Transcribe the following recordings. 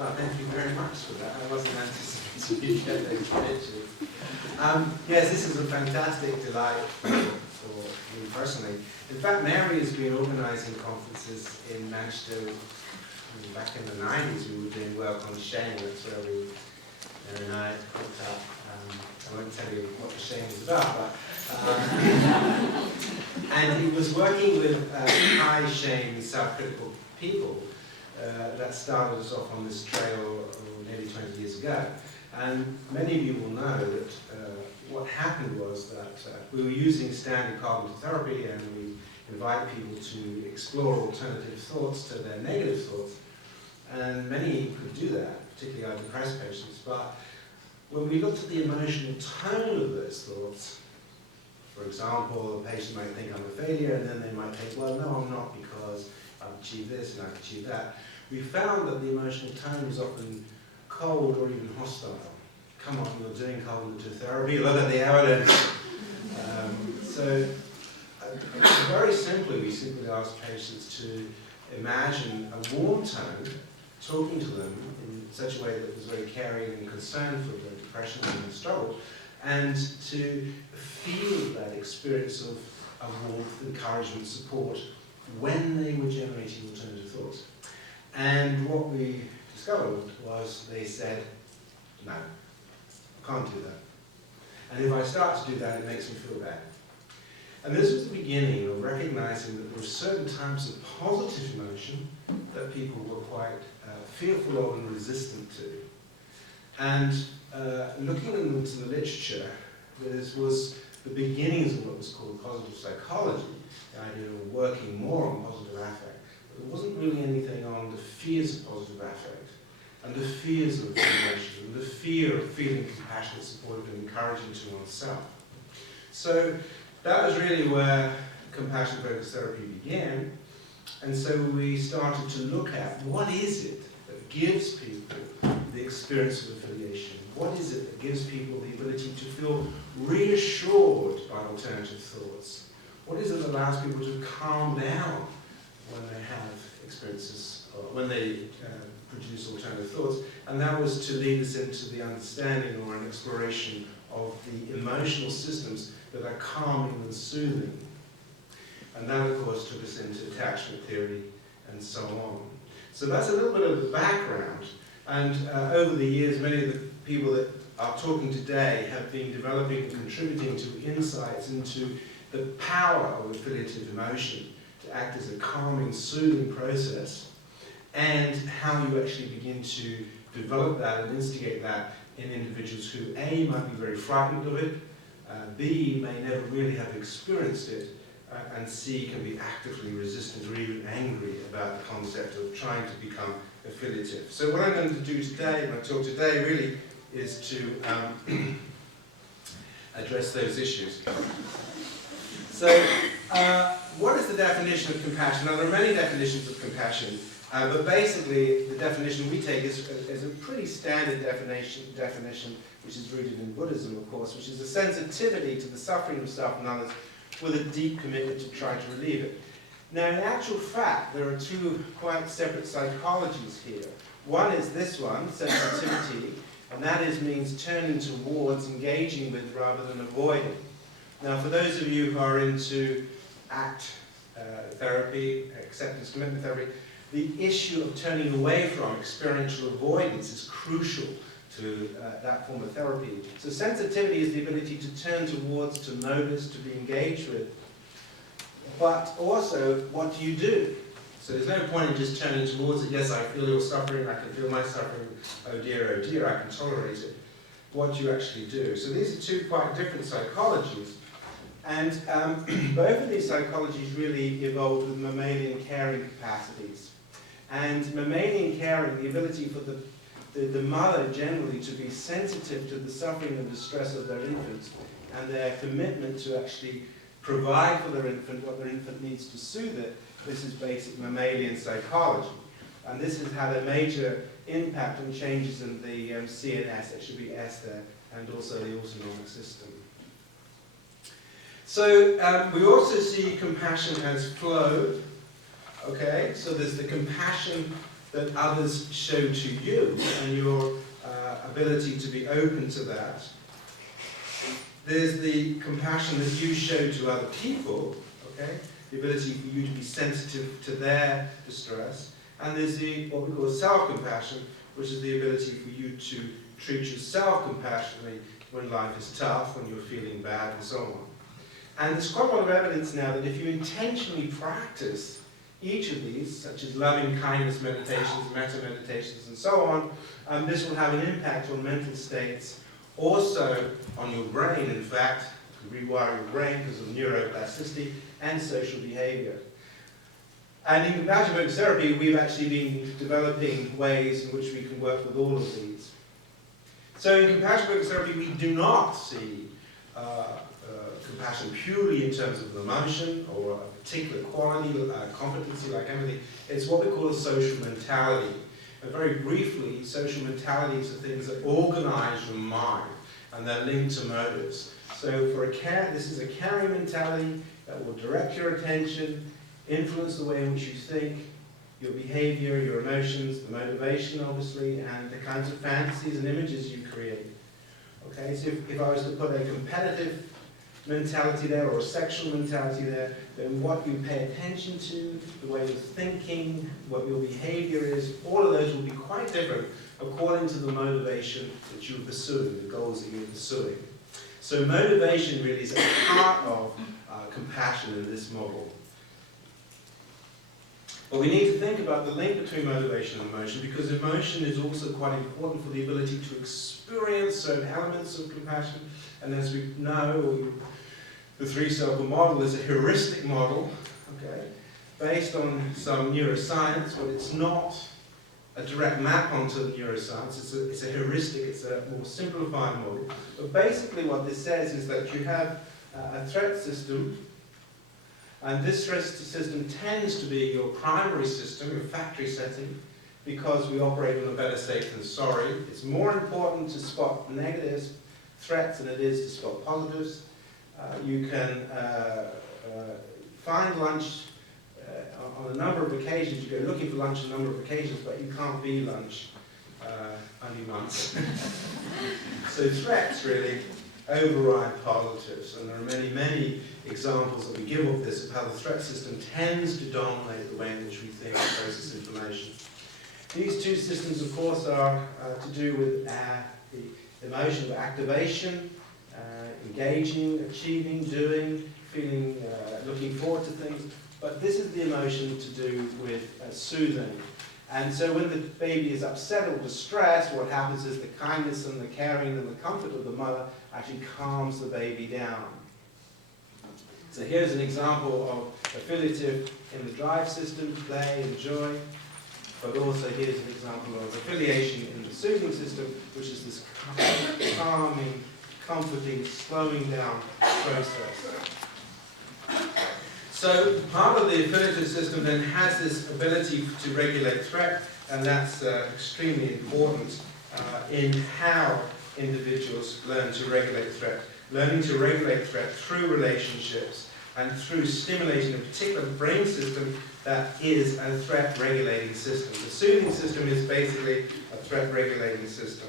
Well, thank you very much for that. I wasn't anticipating you get those pictures. Yes, this is a fantastic delight for me personally. In fact, Mary has been organising conferences in Manchester. Back in the 90s, we were doing work on shame. That's where Mary and I hooked up. I won't tell you what the shame is about, but and he was working with high shame, self-critical people that started us off on this trail nearly 20 years ago. And many of you will know that what happened was that we were using standard cognitive therapy, and we invite people to explore alternative thoughts to their negative thoughts. And many could do that, particularly our depressed patients. But when we looked at the emotional tone of those thoughts, for example, a patient might think I'm a failure, and then they might think, well, no, I'm not, because I've achieved this and I've achieved that. We found that the emotional tone was often cold or even hostile. Come on, you're doing cognitive therapy, look at the evidence. So very simply, we simply ask patients to imagine a warm tone, talking to them in such a way that was very caring and concerned for their depression and their struggle, and to feel that experience of warmth, encouragement, support when they were generating alternative thoughts. And what we discovered was they said, no, I can't do that. And if I start to do that, it makes me feel bad. And this was the beginning of recognizing that there were certain types of positive emotion that people were quite fearful of and resistant to. And looking into the literature, this was the beginnings of what was called positive psychology, the idea of working more on positive affect. But there wasn't really anything on the fears of positive affect, and the fears of emotion, and the fear of feeling compassionate, supportive, and encouraging to oneself. So that was really where compassion-focused therapy began. And so we started to look at what is it that gives people the experience of affiliation? What is it that gives people the ability to feel reassured by alternative thoughts? What is it that allows people to calm down when they have experiences, or when they produce alternative thoughts? And that was to lead us into the understanding or an exploration of the emotional systems that are calming and soothing. And that, of course, took us into attachment theory and so on. So that's a little bit of the background. And over the years, many of the people that are talking today have been developing and contributing to insights into the power of affiliative emotion to act as a calming, soothing process, and how you actually begin to develop that and instigate that in individuals who A, might be very frightened of it, B, may never really have experienced it, and C, can be actively resistant or even angry about the concept of trying to become affiliative. So what I'm going to do today, my talk today, really is to address those issues. So what is the definition of compassion? Now, there are many definitions of compassion, but basically the definition we take is a pretty standard definition, which is rooted in Buddhism, of course, which is a sensitivity to the suffering of self and others with a deep commitment to try to relieve it. Now, in actual fact, there are two quite separate psychologies here. One is this one, sensitivity, and that means turning towards, engaging with, rather than avoiding. Now, for those of you who are into ACT therapy, acceptance commitment therapy, the issue of turning away from experiential avoidance is crucial to that form of therapy. So sensitivity is the ability to turn towards, to notice, to be engaged with. But also, what do you do? So there's no point in just turning towards it. Yes, I feel your suffering, I can feel my suffering. Oh dear, I can tolerate it. What do you actually do? So these are two quite different psychologies. And both of these psychologies really evolved with mammalian caring capacities. And mammalian caring, the ability for the mother generally to be sensitive to the suffering and distress of their infants, and their commitment to actually provide for their infant what their infant needs to soothe it. This is basic mammalian psychology. And this has had a major impact on changes in the CNS, it should be S there, and also the autonomic system. So we also see compassion as flow. Okay, so there's the compassion that others show to you and your ability to be open to that. There's the compassion that you show to other people, okay? The ability for you to be sensitive to their distress. And there's what we call self-compassion, which is the ability for you to treat yourself compassionately when life is tough, when you're feeling bad, and so on. And there's quite a lot of evidence now that if you intentionally practice each of these, such as loving kindness meditations, metta meditations, and so on, this will have an impact on mental states, also on your brain, in fact, rewire your brain because of neuroplasticity and social behavior. And in compassion focused therapy, we've actually been developing ways in which we can work with all of these. So in compassion focused therapy, we do not see compassion purely in terms of an emotion or a particular quality, competency like empathy. It's what we call a social mentality. And very briefly, social mentalities are things that organize your mind, and they're linked to motives. So for this is a caring mentality that will direct your attention, influence the way in which you think, your behavior, your emotions, the motivation, obviously, and the kinds of fantasies and images you create. Okay, so if I was to put a competitive mentality there or a sexual mentality there, then what you pay attention to, the way you're thinking, what your behavior is, all of those will be quite different according to the motivation that you're pursuing, the goals that you're pursuing. So motivation really is a part of compassion in this model. But we need to think about the link between motivation and emotion, because emotion is also quite important for the ability to experience certain elements of compassion. And as we know, the three-circle model is a heuristic model, okay, based on some neuroscience, but it's not a direct map onto neuroscience. It's a heuristic, it's a more simplified model. But basically what this says is that you have a threat system, and this threat system tends to be your primary system, your factory setting, because we operate on a better safe than sorry. It's more important to spot negative threats than it is to spot positives. You can find lunch on a number of occasions. You go looking for lunch on a number of occasions, but you can't be lunch only once. So threats really override positives, and there are many, many examples that we give of this, of how the threat system tends to dominate the way in which we think and process information. These two systems, of course, are to do with the emotion of activation, engaging, achieving, doing, feeling, looking forward to things. But this is the emotion to do with soothing. And so when the baby is upset or distressed, what happens is the kindness and the caring and the comfort of the mother actually calms the baby down. So here's an example of affiliative in the drive system, play and joy. But also here's an example of affiliation in the soothing system, which is this calming, comforting, slowing down process. So part of the affiliative system then has this ability to regulate threat, and that's extremely important in how individuals learn to regulate threat. Learning to regulate threat through relationships and through stimulating a particular brain system that is a threat regulating system. The soothing system is basically a threat regulating system.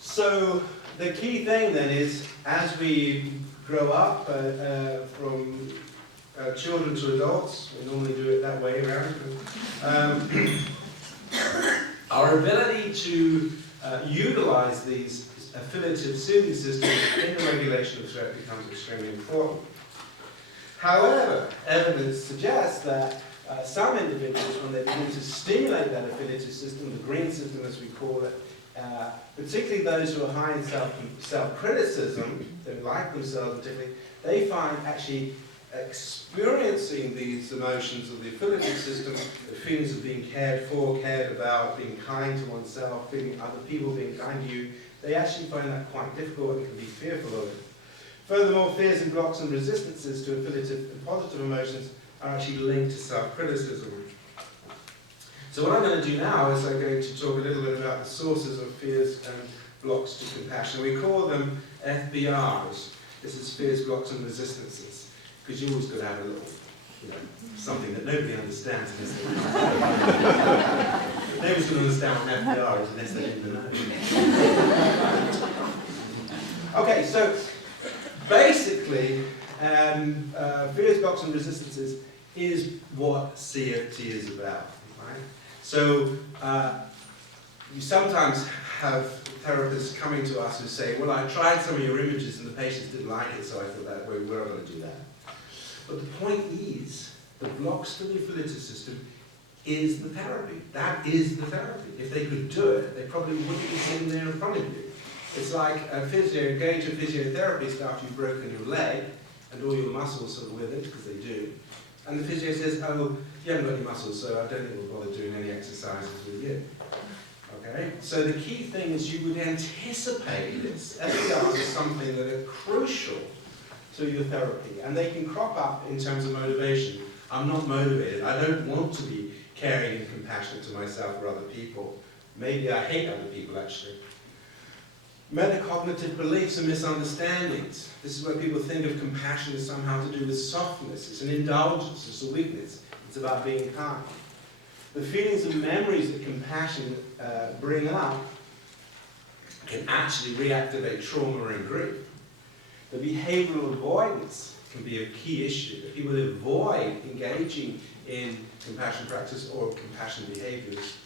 So the key thing then is, as we grow up from children to adults, we normally do it that way around, our ability to utilize these affiliative soothing systems in the regulation of threat becomes extremely important. However, evidence suggests that some individuals, when they begin to stimulate that affiliative system, the green system as we call it, particularly those who are high in self-criticism, don't like themselves particularly, they find actually experiencing these emotions of the affiliative system, the feelings of being cared for, cared about, being kind to oneself, feeling other people being kind to you, they actually find that quite difficult and can be fearful of it. Furthermore, fears and blocks and resistances to affiliative and positive emotions are actually linked to self-criticism. So what I'm going to do now is I'm going to talk a little bit about the sources of fears and blocks to compassion. We call them FBRs. This is fears, blocks and resistances, because you always got to have a little something that nobody understands unless they nobody's going to understand what FDR is unless they even know. Okay, so basically, fears, blocks, and resistances is what CFT is about, right? So you sometimes have therapists coming to us who say, well, I tried some of your images and the patients didn't like it, so I thought that we're not going to do that. But the point is, the block stimulative system is the therapy. That is the therapy. If they could do it, they probably wouldn't be sitting there in front of you. It's like a physio, going to a physiotherapist after you've broken your leg, and all your muscles are with it, because they do. And the physio says, oh, you haven't got any muscles, so I don't think we'll bother doing any exercises with you. Okay? So the key thing is you would anticipate this. FDRs are something that are crucial to your therapy, and they can crop up in terms of motivation. I'm not motivated. I don't want to be caring and compassionate to myself or other people. Maybe I hate other people, actually. Metacognitive beliefs and misunderstandings. This is where people think of compassion as somehow to do with softness. It's an indulgence, it's a weakness. It's about being kind. The feelings and memories that compassion bring up can actually reactivate trauma and grief. The behavioral avoidance can be a key issue. That people avoid engaging in compassion practice or compassion behaviors.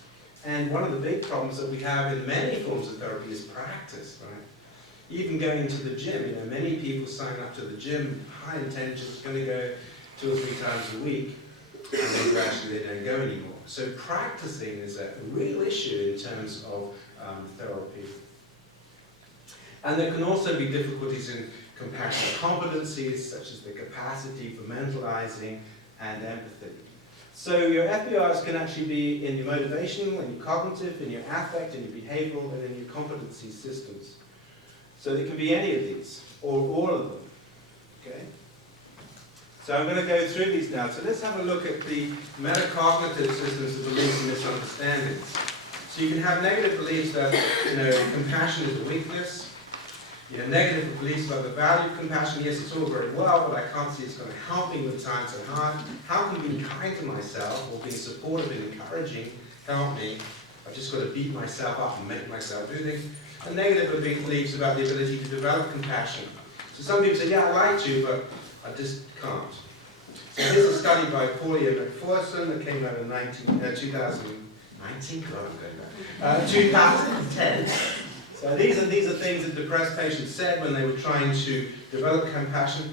And one of the big problems that we have in many forms of therapy is practice, right? Even going to the gym, many people sign up to the gym, high intentions, going to go 2 or 3 times a week, and then gradually they don't go anymore. So practicing is a real issue in terms of therapy. And there can also be difficulties in compassionate competencies, such as the capacity for mentalizing and empathy. So your FBRs can actually be in your motivational, in your cognitive, in your affect, in your behavioral, and in your competency systems. So it can be any of these, or all of them. Okay? So I'm going to go through these now. So let's have a look at the metacognitive systems of beliefs and misunderstandings. So you can have negative beliefs that, compassion is a weakness. Negative beliefs about the value of compassion. Yes, it's all very well, but I can't see it's going to help me when times are hard. How can being kind to myself or being supportive and encouraging help me? I've just got to beat myself up and make myself do things. And negative beliefs about the ability to develop compassion. So some people say, yeah, I'd like to, but I just can't. So this is a study by Paul Gilbert OBE that came out in 2010. So these are things that depressed patients said when they were trying to develop compassion.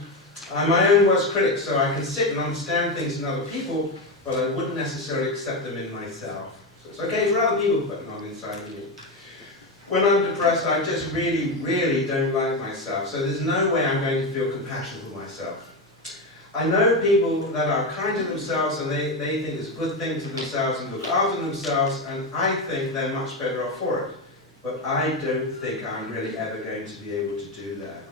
I'm my own worst critic, so I can sit and understand things in other people, but I wouldn't necessarily accept them in myself. So it's okay for other people, but not inside me. When I'm depressed, I just really, really don't like myself, so there's no way I'm going to feel compassion for myself. I know people that are kind to themselves and they think it's a good thing to themselves and look after themselves, and I think they're much better off for it. But I don't think I'm really ever going to be able to do that.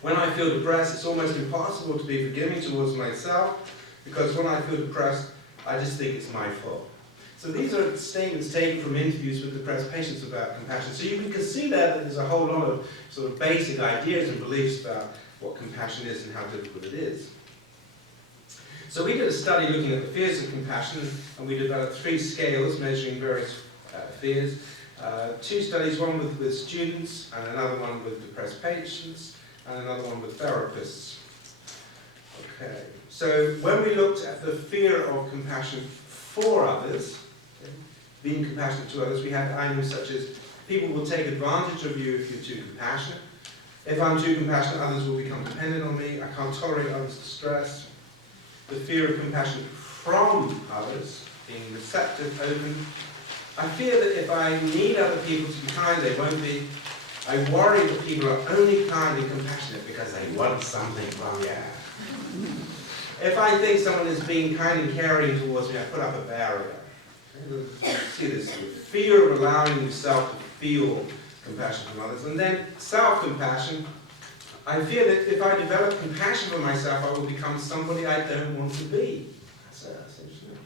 When I feel depressed, it's almost impossible to be forgiving towards myself, because when I feel depressed, I just think it's my fault. So these are statements taken from interviews with depressed patients about compassion. So you can see there that there's a whole lot of sort of basic ideas and beliefs about what compassion is and how difficult it is. So we did a study looking at the fears of compassion, and we developed 3 scales measuring various fears. 2 studies, one with students, and another one with depressed patients, and another one with therapists. Okay, so when we looked at the fear of compassion for others, being compassionate to others, we had items such as people will take advantage of you if you're too compassionate. If I'm too compassionate, others will become dependent on me. I can't tolerate others' distress. The fear of compassion from others, being receptive, open. I fear that if I need other people to be kind, they won't be. I worry that people are only kind and compassionate because they want something from you. If I think someone is being kind and caring towards me, I put up a barrier. See this, fear of allowing yourself to feel compassion from others. And then self-compassion. I fear that if I develop compassion for myself, I will become somebody I don't want to be. That's interesting.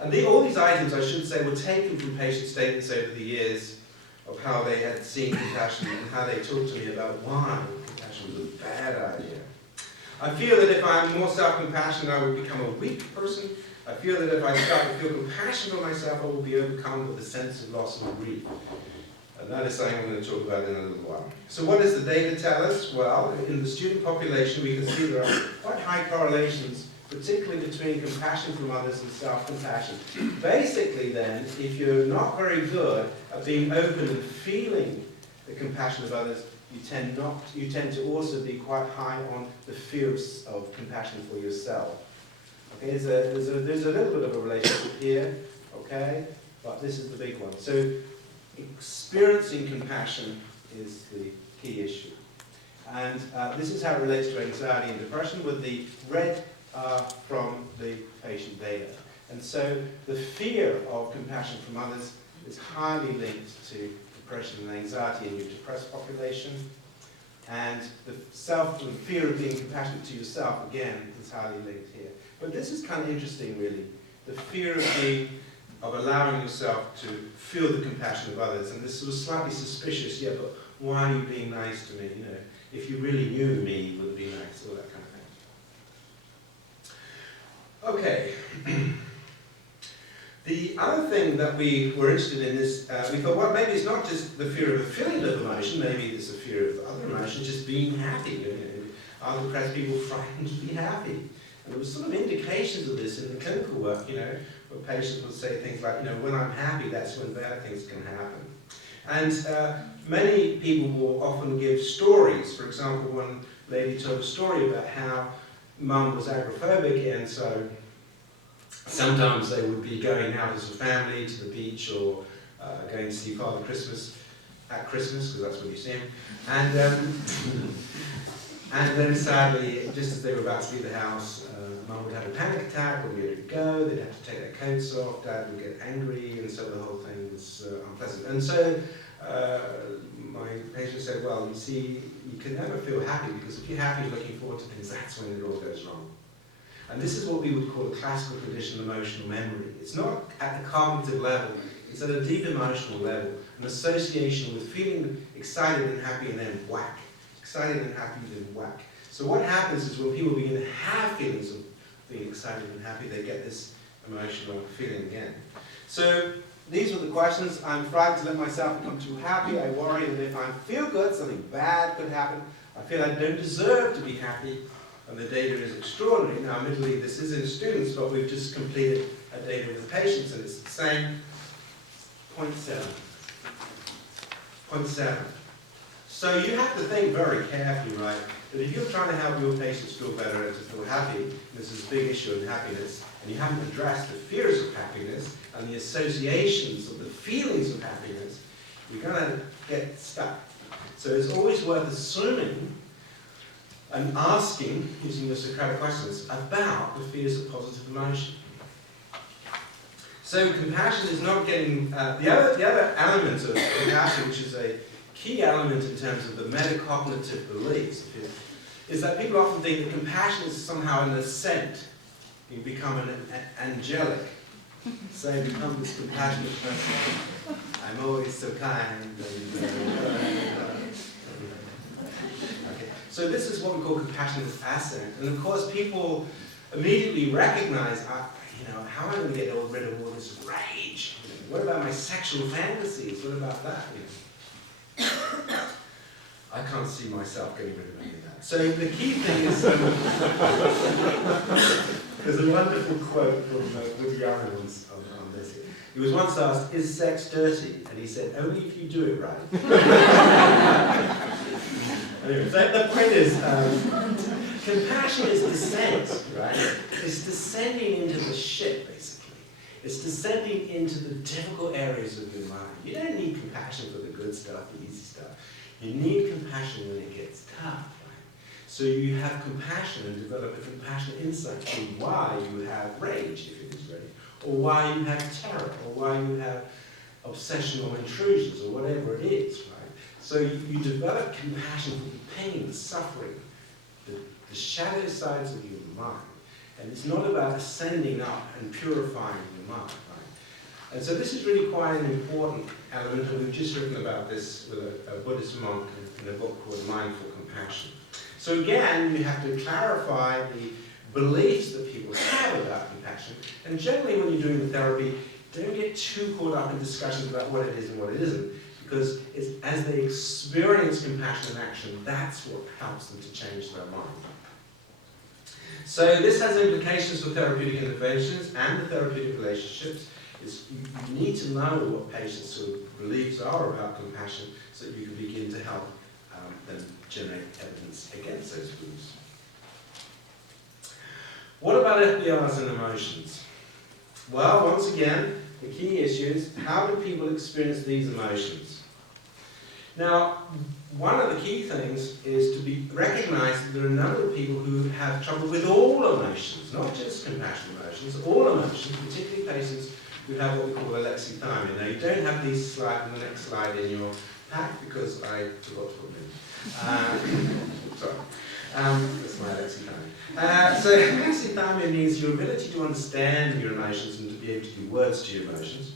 And all these items, I should say, were taken from patient statements over the years of how they had seen compassion and how they talked to me about why compassion was a bad idea. I feel that if I'm more self-compassionate, I will become a weak person. I feel that if I start to feel compassion for myself, I will be overcome with a sense of loss and grief. And that is something I'm going to talk about in a little while. So what does the data tell us? Well, in the student population, we can see there are quite high correlations, particularly between compassion from others and self-compassion. Basically then, if you're not very good at being open and feeling the compassion of others, you tend to also be quite high on the fears of compassion for yourself. Okay, there's a little bit of a relationship here, okay, but this is the big one. So experiencing compassion is the key issue. And this is how it relates to anxiety and depression, with the red from the patient data. And so the fear of compassion from others is highly linked to depression and anxiety in your depressed population. And the fear of being compassionate to yourself, again, is highly linked here. But this is kind of interesting, really. The fear of allowing yourself to feel the compassion of others. And this was slightly suspicious, yeah, but why are you being nice to me? You know, if you really knew me, you would be nice, all that kind of thing. Okay. The other thing that we were interested in is, we thought, well, maybe it's not just the fear of a feeling of emotion, maybe it's a fear of other emotions, just being happy. You know, are depressed people frightened to be happy? And there were sort of indications of this in the clinical work, you know, where patients would say things like, you know, when I'm happy, that's when bad things can happen. And many people will often give stories. For example, one lady told a story about how mum was agoraphobic, and so sometimes they would be going out as a family to the beach or going to see Father Christmas at Christmas, because that's when you see him. And then sadly, just as they were about to leave the house, Mum would have a panic attack, or we would go, they'd have to take their coats off, Dad would get angry, and so the whole thing was unpleasant. And so my patient said, well, you see, you can never feel happy, because if you're happy, looking forward to things, that's when it all goes wrong. And this is what we would call a classical condition of emotional memory. It's not at the cognitive level, it's at a deep emotional level, an association with feeling excited and happy and then whack. Excited and happy and then whack. So what happens is when people begin to have feelings of being excited and happy, they get this emotional feeling again. So these were the questions. I'm frightened to let myself become too happy. I worry that if I feel good, something bad could happen. I feel I don't deserve to be happy. And the data is extraordinary. Now, admittedly, this is in students, but we've just completed a data with patients, and it's the same. 0.7. 0.7. So you have to think very carefully, right, that if you're trying to help your patients feel better and to feel happy, this is a big issue in happiness, and you haven't addressed the fears of happiness and the associations of the feelings of happiness, you're going to get stuck. So it's always worth assuming and asking, using the Socratic questions, about the fears of positive emotion. So compassion is not getting... the other element of compassion, which is a key element in terms of the metacognitive beliefs, is that people often think that compassion is somehow an ascent. You become an angelic. So you become this compassionate person. I'm always so kind. Okay. So this is what we call compassionate ascent. And of course people immediately recognize, how am I going to get rid of all this rage? What about my sexual fantasies? What about that? I can't see myself getting rid of any of that. So the key thing is, there's a wonderful quote from Woody Allen on this. He was once asked, is sex dirty? And he said, only if you do it right. Anyway, so the point is, compassion is descent, right? It's descending into the shit, basically. It's descending into the difficult areas of your mind. You don't need compassion for the good stuff, the easy stuff. You need compassion when it gets tough, right? So you have compassion and develop a compassionate insight to why you have rage, if it is rage, or why you have terror, or why you have obsessional intrusions, or whatever it is, right? So you develop compassion for the pain, the suffering, the shadow sides of your mind. And it's not about ascending up and purifying your mind, right? And so this is really quite an important element, and we've just written about this with a Buddhist monk in a book called Mindful Compassion. So again, you have to clarify the beliefs that people have about compassion, and generally when you're doing the therapy, don't get too caught up in discussions about what it is and what it isn't, because it's as they experience compassion in action, that's what helps them to change their mind. So this has implications for therapeutic interventions and the therapeutic relationships. You need to know what patients' sort of beliefs are about compassion so that you can begin to help them generate evidence against those beliefs. What about FBRs and emotions? Well, once again, the key issue is how do people experience these emotions? Now, one of the key things is to recognize that there are a number of people who have trouble with all emotions, not just compassion emotions, all emotions, particularly patients who have what we call alexithymia. Now, you don't have these slides in the next slide in your pack because I forgot to put them in. Sorry. That's my alexithymia. So alexithymia means your ability to understand your emotions and to be able to give words to your emotions.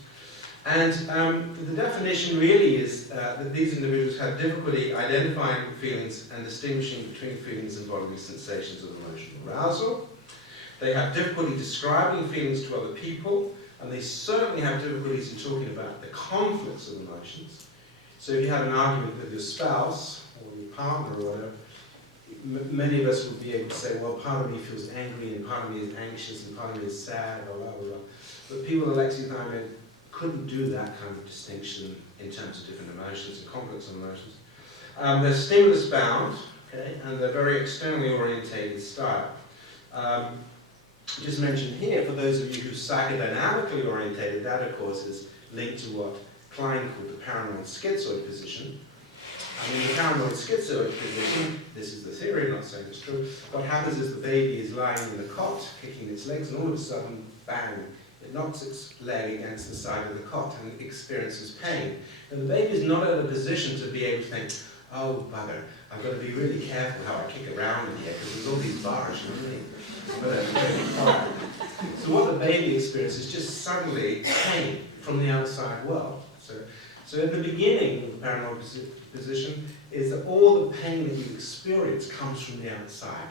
And the definition really is that these individuals have difficulty identifying feelings and distinguishing between feelings and bodily sensations of emotional arousal. They have difficulty describing feelings to other people, and they certainly have difficulties in talking about the conflicts of emotions. So if you have an argument with your spouse or your partner or whatever, many of us would be able to say, well, part of me feels angry and part of me is anxious and part of me is sad, blah, blah, blah. But people with alexithymia couldn't do that kind of distinction in terms of different emotions and conflicts of emotions. They're stimulus bound, okay, and they're very externally orientated style. Just mentioned here, for those of you who are psychodynamically orientated, that of course is linked to what Klein called the paranoid schizoid position. I mean, the paranoid schizoid position, this is the theory, I'm not saying it's true, what happens is the baby is lying in the cot, kicking its legs, and all of a sudden, bang, it knocks its leg against the side of the cot and it experiences pain. And the baby is not in a position to be able to think, oh, bugger, I've got to be really careful how I kick around in here because there's all these bars, you know what I mean? So what the baby experiences is just suddenly pain from the outside world. So in the beginning of the paranoid position is that all the pain that you experience comes from the outside.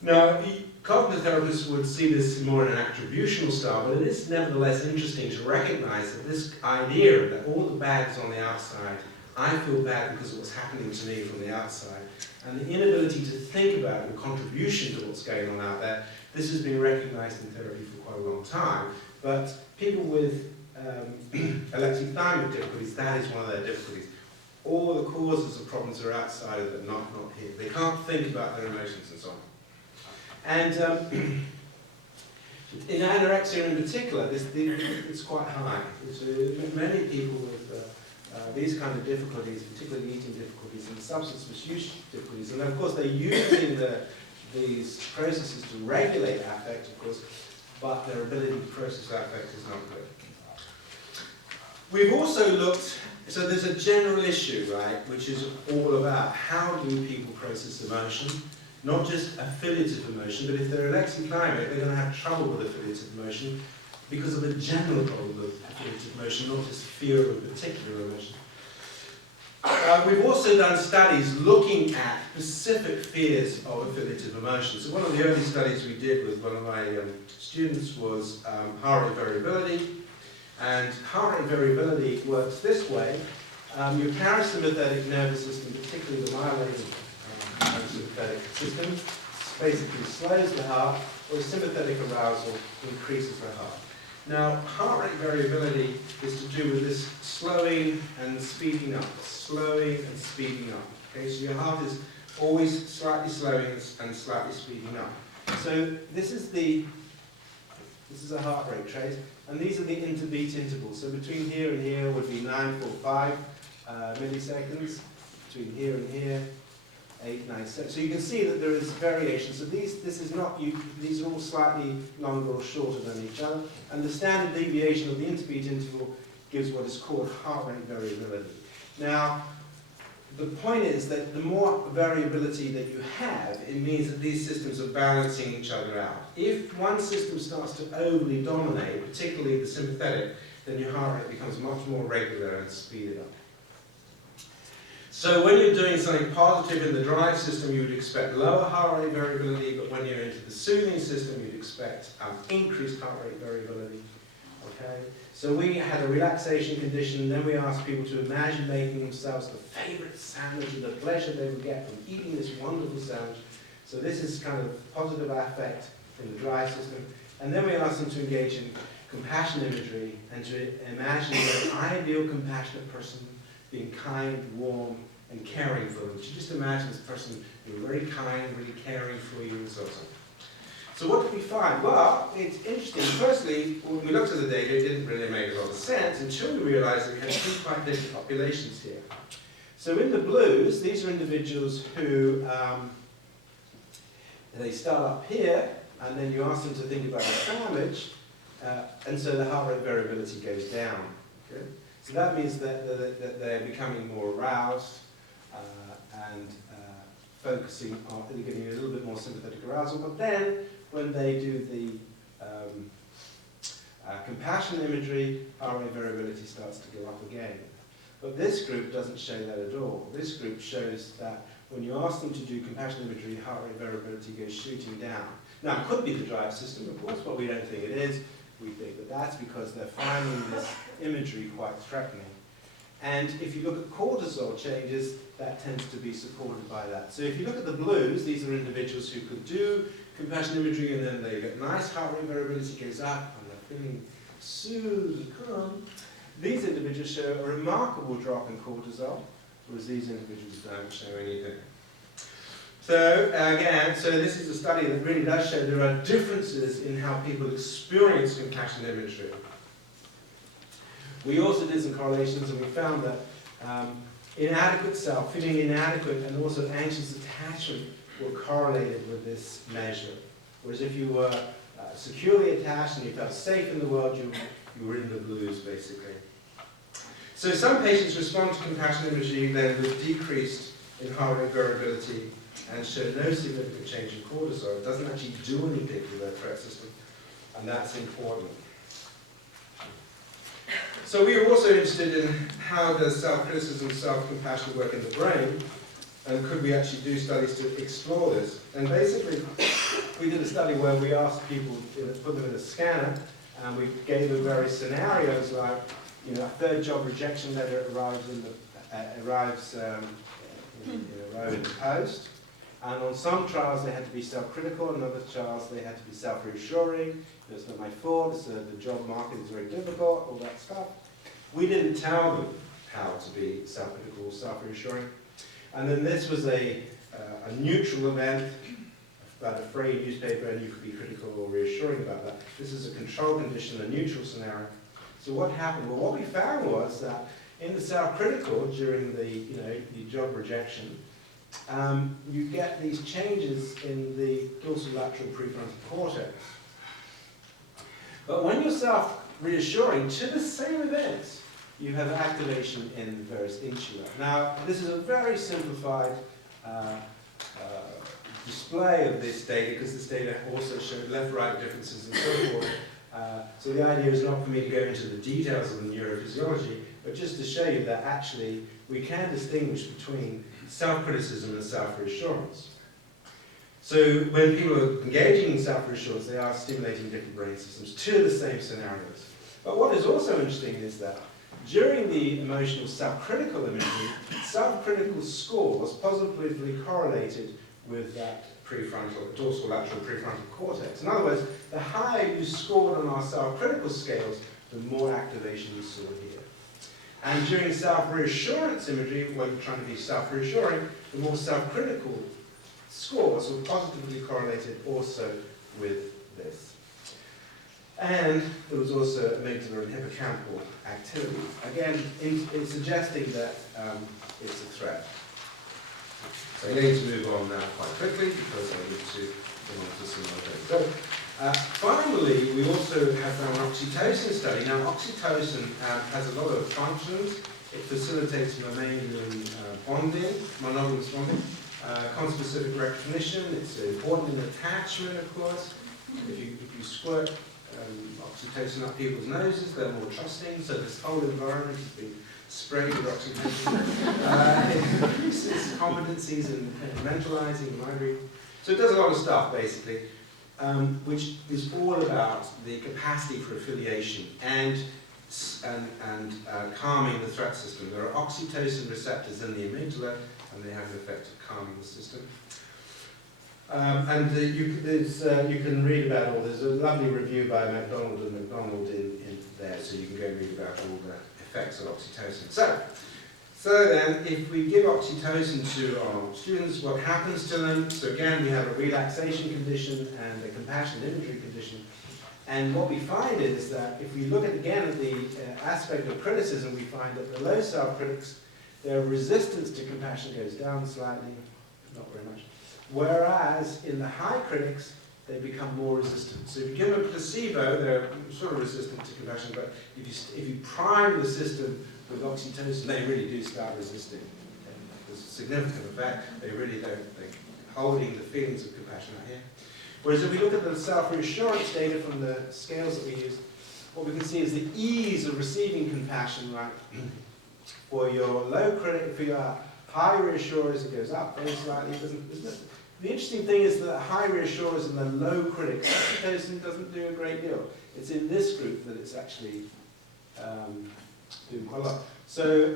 Now, cognitive therapists would see this more in an attributional style, but it is nevertheless interesting to recognize that this idea that all the bad is on the outside, I feel bad because of what's happening to me from the outside, and the inability to think about your contribution to what's going on out there, this has been recognized in therapy for quite a long time. But people with alexithymic difficulties, that is one of their difficulties. All the causes of problems are outside of them, not here. They can't think about their emotions and so on. And in anorexia in particular, it's quite high. Many people with these kind of difficulties, particularly eating difficulties and substance misuse difficulties, and of course they're using these processes to regulate affect, of course, but their ability to process affect is not good. We've also looked, so there's a general issue, right, which is all about how do people process emotion, not just affiliative emotion, but if they're alexithymic, they're going to have trouble with affiliative emotion because of a general problem with affiliative emotion, not just fear of a particular emotion. We've also done studies looking at specific fears of affiliative emotion. So one of the early studies we did with one of my students was heart rate variability. And heart rate variability works this way. Your parasympathetic nervous system, particularly the myelinated parasympathetic system, basically slows the heart, or sympathetic arousal increases the heart. Now, heart rate variability is to do with this slowing and speeding up, slowing and speeding up. Okay, so your heart is always slightly slowing and slightly speeding up. So this is a heart rate trace, and these are the interbeat intervals. So between here and here would be 945 milliseconds. Between here and here, 8, 9, 7. So you can see that there is variation. So these are all slightly longer or shorter than each other. And the standard deviation of the interbeat interval gives what is called heart rate variability. Now, the point is that the more variability that you have, it means that these systems are balancing each other out. If one system starts to overly dominate, particularly the sympathetic, then your heart rate becomes much more regular and speeded up. So when you're doing something positive in the drive system, you would expect lower heart rate variability, but when you're into the soothing system, you'd expect increased heart rate variability. Okay? So we had a relaxation condition, then we asked people to imagine making themselves the favorite sandwich and the pleasure they would get from eating this wonderful sandwich. So this is kind of positive affect in the drive system. And then we asked them to engage in compassion imagery and to imagine an ideal compassionate person being kind, warm, and caring for them. So just imagine this person being very kind, really caring for you and so on. So what did we find? Well, it's interesting. Firstly, when we looked at the data, it didn't really make a lot of sense until we realized that we had two quite different populations here. So in the blues, these are individuals who, they start up here, and then you ask them to think about a sandwich, and so the heart rate variability goes down. Okay? So that means that they're becoming more aroused and focusing on getting a little bit more sympathetic arousal. But then, when they do the compassion imagery, heart rate variability starts to go up again. But this group doesn't show that at all. This group shows that when you ask them to do compassion imagery, heart rate variability goes shooting down. Now, it could be the drive system, of course, but we don't think it is. We think that that's because they're finding this imagery quite threatening. And if you look at cortisol changes, that tends to be supported by that. So if you look at the blues, these are individuals who could do compassion imagery, and then they get nice heart rate variability goes up, and they're feeling soothed, calm. These individuals show a remarkable drop in cortisol, whereas these individuals don't show anything. So again, this is a study that really does show there are differences in how people experience compassion imagery. We also did some correlations, and we found that inadequate self, feeling inadequate, and also anxious attachment were correlated with this measure. Whereas if you were securely attached and you felt safe in the world, you were in the blues, basically. So some patients respond to compassion imagery then with decreased in heart rate variability and show no significant change in cortisol. It doesn't actually do anything to their threat system, and that's important. So we are also interested in how does self-criticism, self-compassion work in the brain, and could we actually do studies to explore this? And basically, we did a study where we asked people, put them in a scanner, and we gave them various scenarios like, a third job rejection letter arrives in a row in the post. And on some trials they had to be self-critical, on other trials they had to be self-reassuring. It's not my fault, the job market is very difficult, all that stuff. We didn't tell them how to be self-critical or self-reassuring. And then this was a neutral event about a free newspaper, and you could be critical or reassuring about that. This is a control condition, a neutral scenario. So what happened? Well, what we found was that in the self-critical, during the job rejection, you get these changes in the dorsolateral prefrontal cortex. But when you're self-reassuring to the same events, you have activation in the various insula. Now, this is a very simplified display of this data, because this data also showed left-right differences and so forth. So the idea is not for me to go into the details of the neurophysiology, but just to show you that actually we can distinguish between self-criticism and self-reassurance. So when people are engaging in self-reassurance, they are stimulating different brain systems to the same scenarios. But what is also interesting is that during the emotional self-critical imagery, self-critical scores positively correlated with that dorsolateral prefrontal cortex. In other words, the higher you scored on our self-critical scales, the more activation you saw here. And during self-reassurance imagery, when you're trying to be self-reassuring, the more self-critical scores were positively correlated also with this. And there was also amygdala and hippocampal activity. Again, in suggesting that it's a threat. So I'm going to move on now quite quickly because I need to go on to some more things. So finally, we also have an oxytocin study. Now, oxytocin has a lot of functions. It facilitates mammalian bonding, monogamous bonding, conspecific recognition. It's important in attachment, of course. If you squirt oxytocin up people's noses, they're more trusting. So this whole environment has been sprayed with oxytocin. It increases competencies in mentalizing, mind reading. So it does a lot of stuff, basically, which is all about the capacity for affiliation and calming the threat system. There are oxytocin receptors in the amygdala, and they have an effect of calming the system. You can read about all. There's a lovely review by McDonald and McDonald in there, so you can go and read about all the effects of oxytocin. So then, if we give oxytocin to our students, what happens to them? So again, we have a relaxation condition and a compassion imagery condition. And what we find is that if we look at the aspect of criticism, we find that the low self-critics, their resistance to compassion goes down slightly, not very much. Whereas in the high critics, they become more resistant. So if you give them a placebo, they're sort of resistant to compassion, but if you prime the system with oxytocin, they really do start resisting. Okay? There's a significant effect. They really don't, they're holding the feelings of compassion out here. Whereas if we look at the self-reassurance data from the scales that we use, what we can see is the ease of receiving compassion, right? For your low critic, for your high reassurers, it goes up very slightly. The interesting thing is that high reassurers and the low critics, oxytocin doesn't do a great deal. It's in this group that it's actually doing quite a lot. So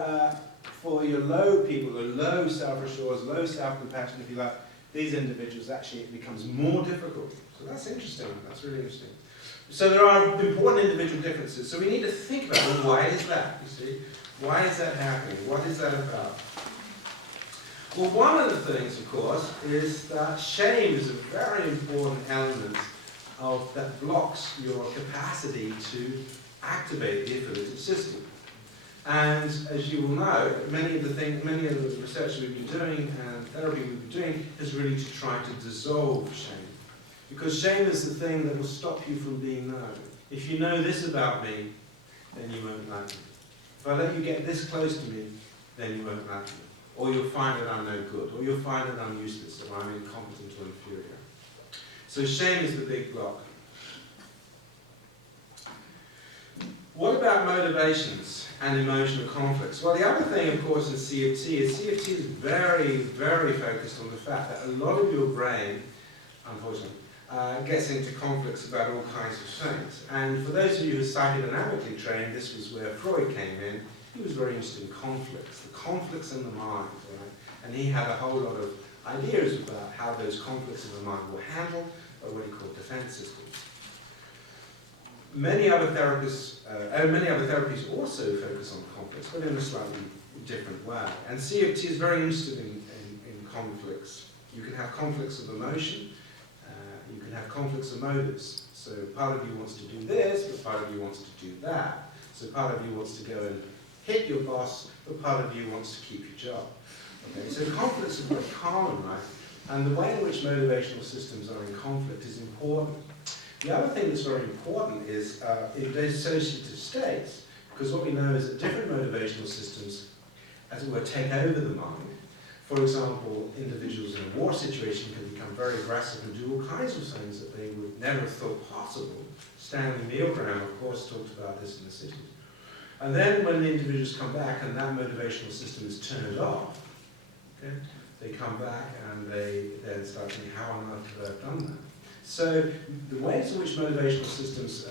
for your low people, the low self-reassurers, low self-compassion, if you like, these individuals, actually it becomes more difficult. So that's interesting. That's really interesting. So there are important individual differences. So we need to think about, well, why is that, you see? Why is that happening? What is that about? Well, one of the things, of course, is that shame is a very important element that blocks your capacity to activate the affiliative system. And as you will know, many of the research we've been doing and therapy we've been doing is really to try to dissolve shame. Because shame is the thing that will stop you from being known. If you know this about me, then you won't like me. If I let you get this close to me, then you won't like me. Or you'll find that I'm no good. Or you'll find that I'm useless, or I'm incompetent or inferior. So shame is the big block. What about motivations and emotional conflicts? Well, the other thing, of course, in CFT is very, very focused on the fact that a lot of your brain, unfortunately, gets into conflicts about all kinds of things. And for those of you who are psychodynamically trained, this was where Freud came in. He was very interested in conflicts, the conflicts in the mind, right? And he had a whole lot of ideas about how those conflicts in the mind were handled, or what he called defense systems. Many other therapies also focus on conflicts, but in a slightly different way. And CFT is very interested in conflicts. You can have conflicts of emotion, you can have conflicts of motives. So part of you wants to do this, but part of you wants to do that. So part of you wants to go and hit your boss, but part of you wants to keep your job. Okay? So conflicts are very common, right? And the way in which motivational systems are in conflict is important. The other thing that's very important is in dissociative states, because what we know is that different motivational systems, as it were, take over the mind. For example, individuals in a war situation can become very aggressive and do all kinds of things that they would never have thought possible. Stanley Milgram, of course, talked about this in the cities. And then when the individuals come back and that motivational system is turned off, okay, they come back and they then start thinking, how on earth could I have done that? So the ways in which motivational systems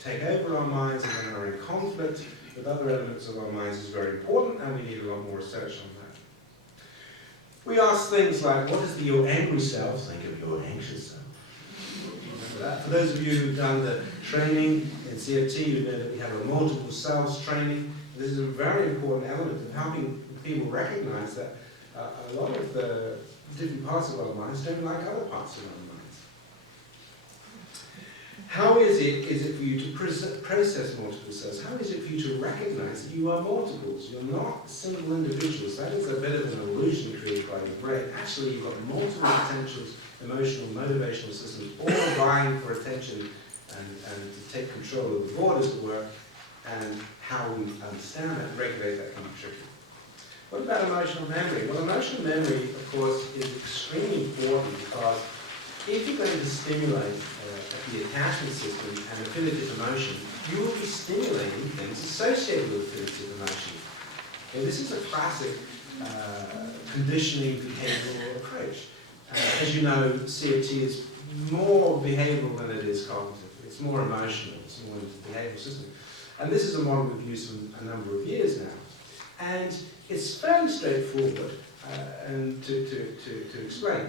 take over our minds and then are in conflict with other elements of our minds is very important, and we need a lot more research on that. We ask things like, what does your angry self think of your anxious self? Remember that? For those of you who've done the training in CFT, you know that we have a multiple selves training. This is a very important element in helping people recognize that a lot of the different parts of our minds don't like other parts of our minds. How is it for you to process multiple selves? How is it for you to recognize that you are multiples? You're not single individuals. That is a bit of an illusion created by your brain. Actually, you've got multiple potentials, emotional, motivational systems, all vying for attention and to take control of the board, as it were. and how we understand that and regulate that can be tricky. What about emotional memory? Well, emotional memory, of course, is extremely important because if you're going to stimulate the attachment system and affiliative emotion, you will be stimulating things associated with affiliative emotion. Okay, this is a classic conditioning behavioral approach. As you know, CFT is more behavioral than it is cognitive. It's more emotional. It's more into the behavioral system. And this is a model we've used for a number of years now. And it's fairly straightforward and to explain.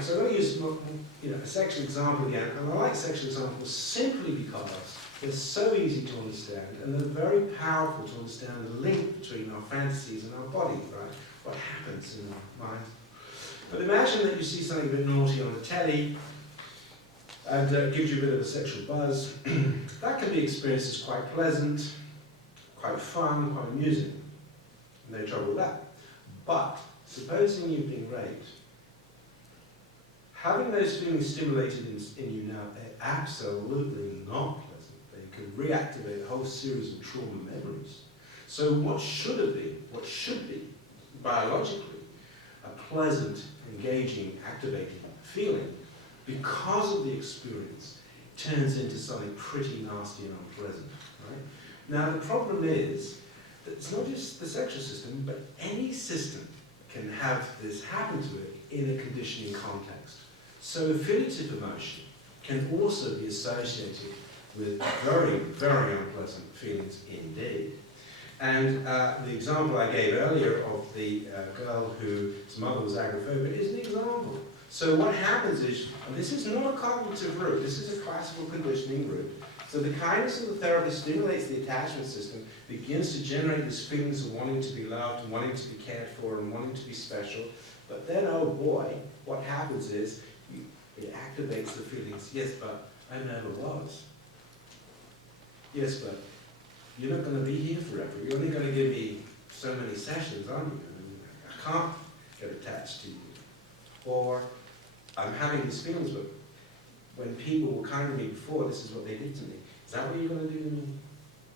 So I'm going to use a sexual example again. And I like sexual examples simply because they're so easy to understand and they're very powerful to understand the link between our fantasies and our body, right? What happens in our mind. But imagine that you see something a bit naughty on the telly and it gives you a bit of a sexual buzz. That can be experienced as quite pleasant, quite fun, quite amusing. No trouble with that. But supposing you've been raped, having those feelings stimulated in you now, they're absolutely not pleasant. They can reactivate a whole series of trauma memories. So what should be, biologically, a pleasant, engaging, activating feeling, because of the experience, turns into something pretty nasty and unpleasant. Right? Now the problem is that it's not just the sexual system, but any system can have this happen to it in a conditioning context. So affiliative emotion can also be associated with very, very unpleasant feelings indeed. And the example I gave earlier of the girl whose mother was agoraphobic is an example. So what happens is, and this is not a cognitive route, this is a classical conditioning route. So the kindness of the therapist stimulates the attachment system, begins to generate these feelings of wanting to be loved, and wanting to be cared for, and wanting to be special. But then, oh boy, what happens is, it activates the feelings, yes, but I never was. Yes, but you're not going to be here forever. You're only going to give me so many sessions, aren't you? I can't get attached to you. Or, I'm having these feelings, but when people were kind to me before, this is what they did to me. Is that what you're going to do to me?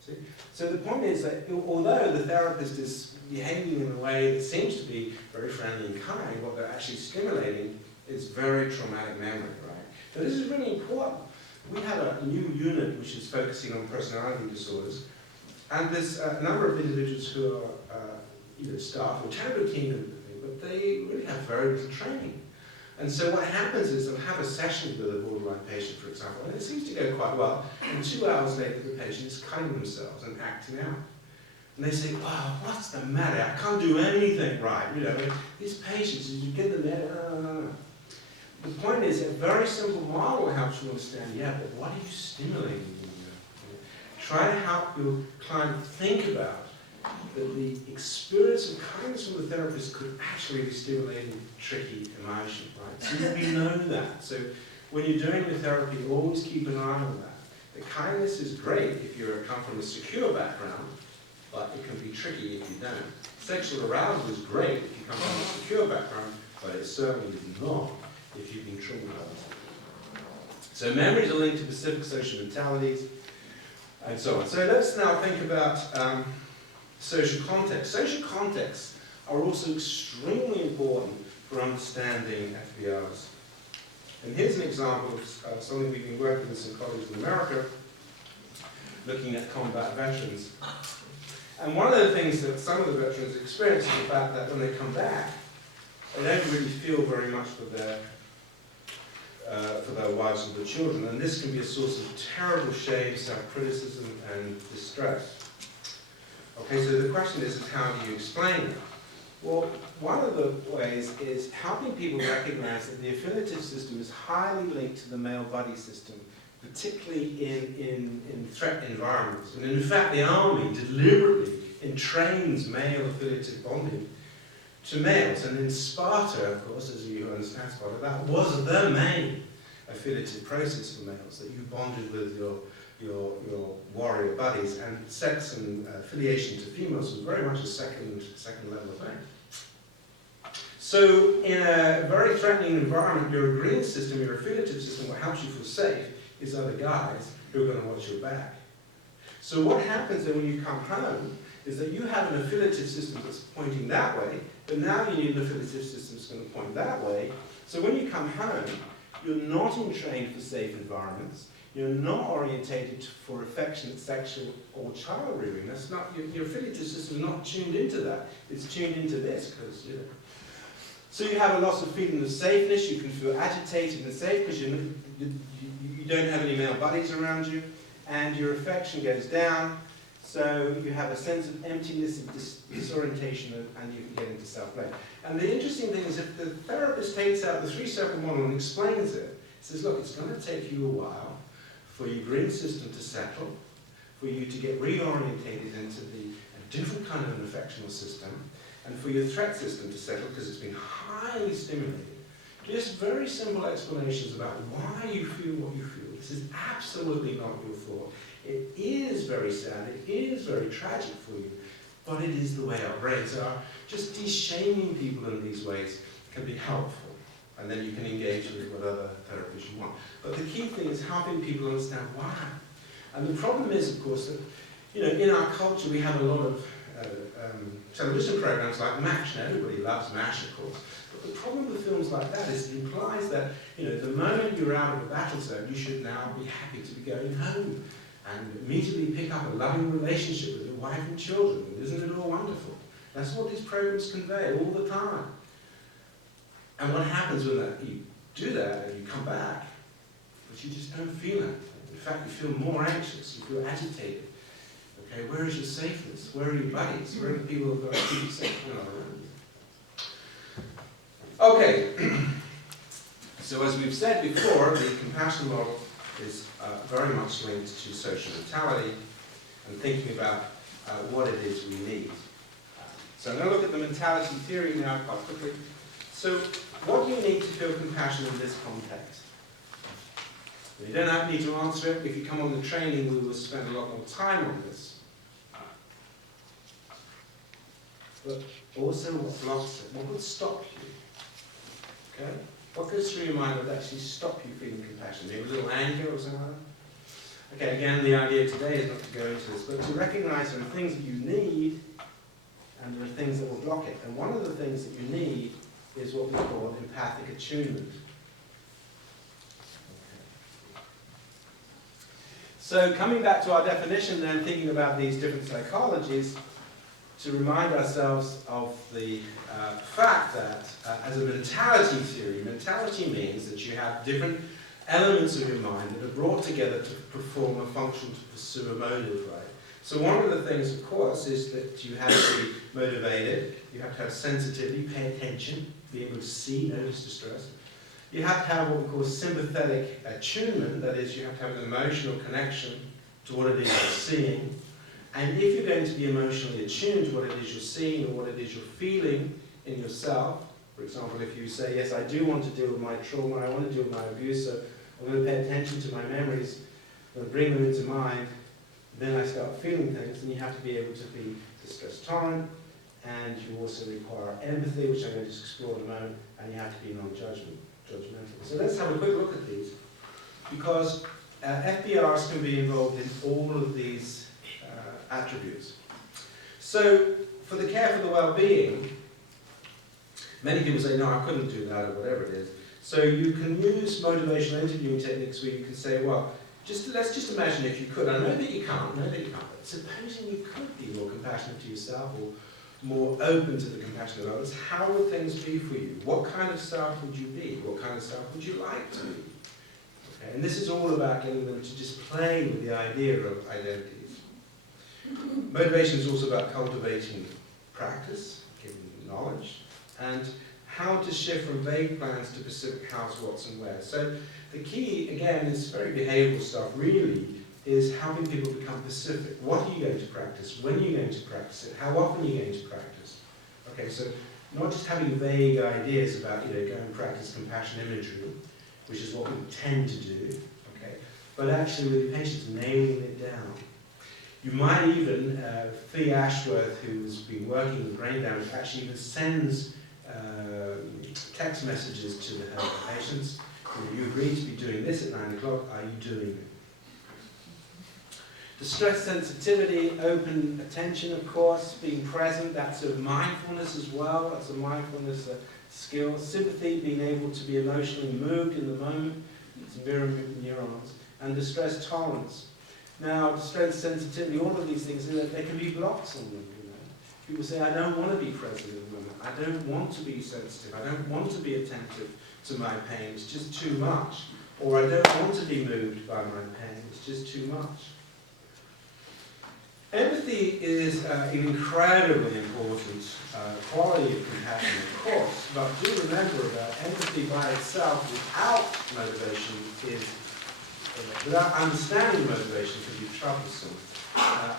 See? So the point is that although the therapist is behaving in a way that seems to be very friendly and kind, what they're actually stimulating is very traumatic memory, right? So this is really important. We have a new unit which is focusing on personality disorders, and there's a number of individuals who are staff or terribly keen, but they really have very little training. And so what happens is they'll have a session with a borderline patient, for example, and it seems to go quite well. And 2 hours later, the patient is cutting themselves and acting out. And they say, "Wow, what's the matter? I can't do anything right." These patients, you get them there. The point is, a very simple model helps you understand, yeah, but what are you stimulating? Try to help your client think about that the experience of kindness from the therapist could actually be stimulating tricky emotion, right? So we know that. So when you're doing the therapy, always keep an eye on that. The kindness is great if you come from a secure background, but it can be tricky if you don't. Sexual arousal is great if you come from a secure background, but it certainly is not if you've been traumatized. So memories are linked to specific social mentalities, and so on. So let's now think about social context. Social contexts are also extremely important for understanding FBRs. And here's an example of something we've been working with some colleagues in America, looking at combat veterans. And one of the things that some of the veterans experience is the fact that when they come back, they don't really feel very much for their wives and their children. And this can be a source of terrible shame, self-criticism, and distress. Okay, so the question is how do you explain that? Well, one of the ways is helping people recognize that the affiliative system is highly linked to the male body system, particularly in threat environments. And in fact, the army deliberately entrains male affiliative bonding to males. And in Sparta, of course, as you understand Sparta, that was the main affiliative process for males, that you bonded with your warrior buddies, and sex and affiliation to females was very much a second level thing. So in a very threatening environment, your agreeing system, your affiliative system, what helps you feel safe is other guys who are going to watch your back. So what happens then when you come home is that you have an affiliative system that's pointing that way, but now you need an affiliative system that's going to point that way. So when you come home, you're not entrained for safe environments. You're not orientated for affectionate, sexual, or child rearing. That's not, your affiliative system is not tuned into that. It's tuned into this, because, you know. So you have a loss of feeling of safeness. You can feel agitated and safe because you don't have any male buddies around you, and your affection goes down. So you have a sense of emptiness and disorientation, and you can get into self-blame. And the interesting thing is, if the therapist takes out the three-circle model and explains it, says, look, it's going to take you a while for your green system to settle, for you to get reorientated into a different kind of an affectional system, and for your threat system to settle because it's been highly stimulated. Just very simple explanations about why you feel what you feel. This is absolutely not your fault. It is very sad, it is very tragic for you, but it is the way our brains are. Just de-shaming people in these ways can be helpful. And then you can engage with what other therapies you want. But the key thing is helping people understand why. And the problem is, of course, that in our culture we have a lot of television programs like MASH. Now, everybody loves MASH, of course. But the problem with films like that is it implies that the moment you're out of a battle zone, you should now be happy to be going home and immediately pick up a loving relationship with your wife and children. Isn't it all wonderful? That's what these programs convey all the time. And what happens when you do that and you come back, but you just don't feel anything. In fact, you feel more anxious, you feel agitated. Okay, where is your safeness? Where are your buddies? Where are the people who are keep you safe around you? Okay, so as we've said before, the compassion model is very much linked to social mentality and thinking about what it is we need. So I'm going to look at the mentality theory now quite quickly. So, what do you need to feel compassion in this context? You don't need to answer it. If you come on the training, we will spend a lot more time on this. But also, what blocks it? What would stop you? Okay? What goes through your mind would actually stop you feeling compassion? Maybe a little anger or something like that? Okay, again, the idea today is not to go into this, but to recognize there are things that you need and there are things that will block it. And one of the things that you need is what we call empathic attunement. Okay. So coming back to our definition then, thinking about these different psychologies, to remind ourselves of the fact that as a mentality theory, mentality means that you have different elements of your mind that are brought together to perform a function, to pursue a motive, right? So one of the things, of course, is that you have to be motivated, you have to have sensitivity, pay attention, be able to see, notice distress. You have to have what we call sympathetic attunement, that is, you have to have an emotional connection to what it is you're seeing. And if you're going to be emotionally attuned to what it is you're seeing or what it is you're feeling in yourself, for example, if you say, yes, I do want to deal with my trauma, I want to deal with my abuse, so I'm going to pay attention to my memories, I'm going to bring them into mind, then I start feeling things, and you have to be able to be distress tolerant, and you also require empathy, which I'm going to explore in a moment, and you have to be non-judgmental. So let's have a quick look at these, because FBRs can be involved in all of these attributes. So for the care for the well-being, many people say, no, I couldn't do that, or whatever it is. So you can use motivational interviewing techniques where you can say, well, let's just imagine if you could. I know that you can't, but supposing you could be more compassionate to yourself or more open to the compassion of others, how would things be for you? What kind of self would you be? What kind of self would you like to be? Okay, and this is all about getting them to just play with the idea of identities. Motivation is also about cultivating practice, giving knowledge, and how to shift from vague plans to specific hows, what's, and where. So the key, again, is very behavioral stuff, really, is helping people become specific. What are you going to practice? When are you going to practice it? How often are you going to practice? Okay, so not just having vague ideas about, go and practice compassion imagery, which is what we tend to do, okay, but actually with your patients, nailing it down. You might even, Fee Ashworth, who's been working with brain damage, actually even sends text messages to her patients. You agreed to be doing this at 9 o'clock, are you doing it? Distress sensitivity, open attention, of course, being present, that's a mindfulness as well, that's a mindfulness skill. Sympathy, being able to be emotionally moved in the moment, it's mirror neurons. And distress tolerance. Now, distress sensitivity, all of these things, there can be blocks on them. You know? People say, I don't want to be present in the moment. I don't want to be sensitive. I don't want to be attentive to my pain. It's just too much. Or I don't want to be moved by my pain. It's just too much. Empathy is an incredibly important quality of compassion, of course, but do remember that empathy by itself without motivation is, without understanding motivation, can be troublesome.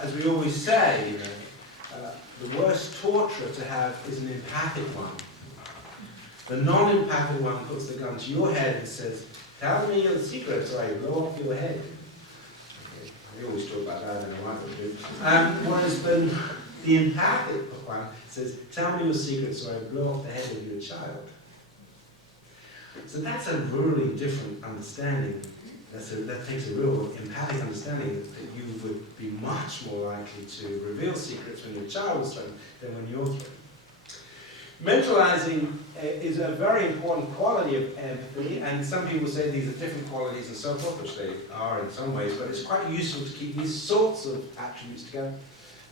As we always say, you know, the worst torture to have is an empathic one. The non-empathic one puts the gun to your head and says, tell me your secrets or I blow off your head. We always talk about that, I don't know what to do. Whereas the empathic one says, tell me your secrets or I blow off the head of your child. So that's a really different understanding. That takes a real empathic understanding that you would be much more likely to reveal secrets when your child is threatened than when you're threatened. Mentalizing is a very important quality of empathy, and some people say these are different qualities and so forth, which they are in some ways, but it's quite useful to keep these sorts of attributes together.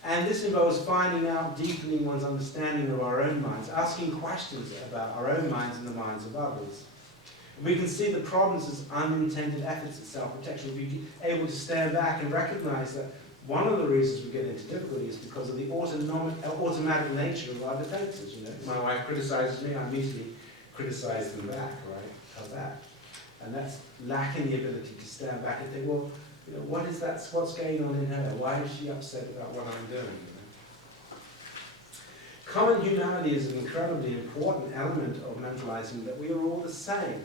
And this involves finding out, deepening one's understanding of our own minds, asking questions about our own minds and the minds of others. We can see the problems as unintended efforts at self-protection. We'll be able to stand back and recognize that one of the reasons we get into difficulty is because of the automatic nature of our defenses. You know, my wife criticizes me, I immediately criticize them back, right? How's that? And that's lacking the ability to stand back and think, well, you know, what is that? What's going on in her? Why is she upset about what I'm doing? You know? Common humanity is an incredibly important element of mentalizing, that we are all the same.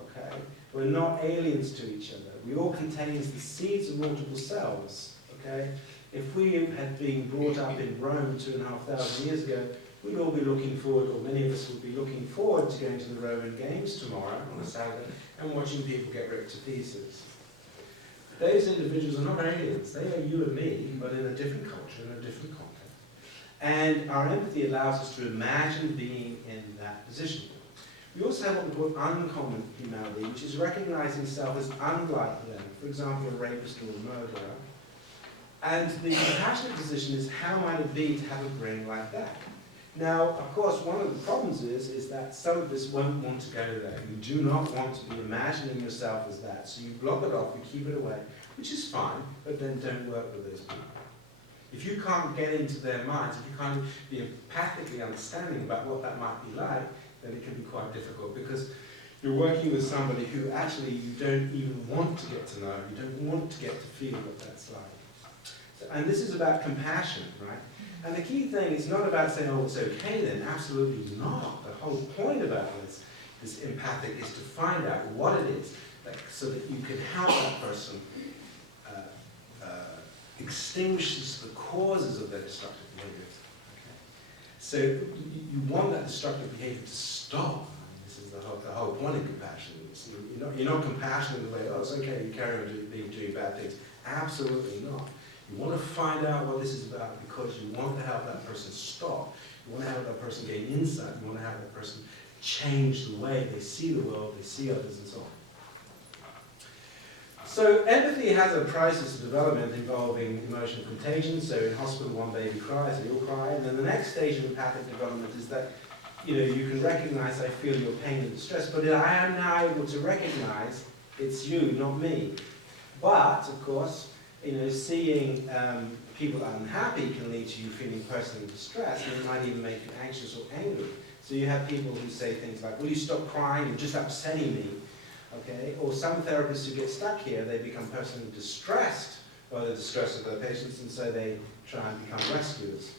Okay, we're not aliens to each other. We all contain the seeds of multiple selves. Okay, if we had been brought up in Rome 2,500 years ago, we'd all be looking forward, or many of us would be looking forward to going to the Roman Games tomorrow on a Saturday and watching people get ripped to pieces. Those individuals are not aliens. They are you and me, but in a different culture, in a different context. And our empathy allows us to imagine being in that position. We also have what we call uncommon humanity, which is recognizing self as unlike them. For example, a rapist or a murderer. And the compassionate position is, how might it be to have a brain like that? Now, of course, one of the problems is that some of us won't want to go there. You do not want to be imagining yourself as that. So you block it off, you keep it away, which is fine, but then don't work with those people. If you can't get into their minds, if you can't be empathically understanding about what that might be like, then it can be quite difficult, because you're working with somebody who actually you don't even want to get to know, you don't want to get to feel what that's like. So, and this is about compassion, right? And the key thing is not about saying, oh, it's okay then, absolutely not. The whole point about this empathic is to find out what it is, so that you can help that person extinguish the causes of their destructive behaviors. So you want that destructive behavior to stop. This is the whole point of compassion. You're not compassionate in the way, oh, it's okay, you carry on doing bad things. Absolutely not. You want to find out what this is about because you want to help that person stop. You want to help that person gain insight. You want to have that person change the way they see the world, they see others, and so on. So empathy has a process of development involving emotional contagion. So in hospital, one baby cries, they all cry. And then the next stage of empathic development is that, you know, you can recognize, I feel your pain and distress, but I am now able to recognize it's you, not me. But, of course, you know, seeing people unhappy can lead to you feeling personally distressed, and it might even make you anxious or angry. So you have people who say things like, will you stop crying, you're just upsetting me. Okay? Or some therapists who get stuck here, they become personally distressed by the distress of their patients, and so they try and become rescuers.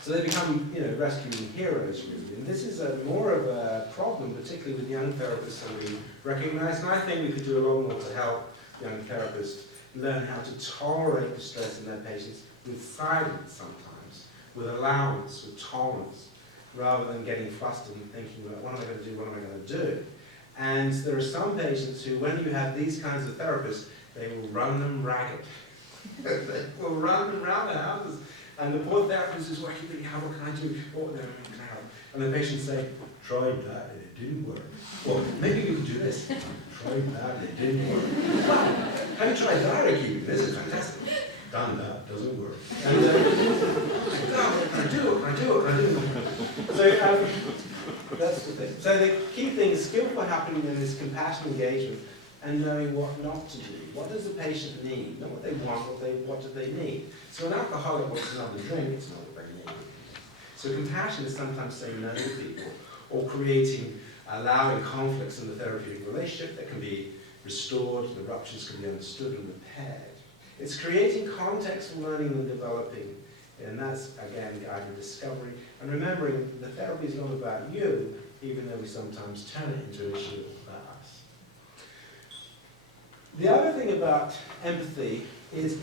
So they become, you know, rescuing heroes, really. And this is more of a problem, particularly with young therapists, that we recognize. And I think we could do a lot more to help young therapists learn how to tolerate distress in their patients with silence sometimes, with allowance, with tolerance, rather than getting flustered and thinking about, what am I going to do, what am I going to do? And there are some patients who, when you have these kinds of therapists, they will run them ragged. They will run them around their houses. And the poor therapist is working really hard, what can I do? Oh, no, can I help? And the patients say, tried that and it didn't work. Well, maybe you can do this. Tried that and it didn't work. Have you tried direct keeping? This is fantastic. Done that, doesn't work. And can I do it? So that's the thing. So the key thing is skillful happiness is compassionate engagement and knowing what not to do. What does the patient need? Not what they want, what do they need? So an alcoholic wants another drink, it's not what they need. So compassion is sometimes saying no to people, or allowing conflicts in the therapeutic relationship that can be restored, the ruptures can be understood and repaired. It's creating context for learning and developing, and that's, again, guided discovery. And remembering the therapy is not about you, even though we sometimes turn it into an issue about us. The other thing about empathy is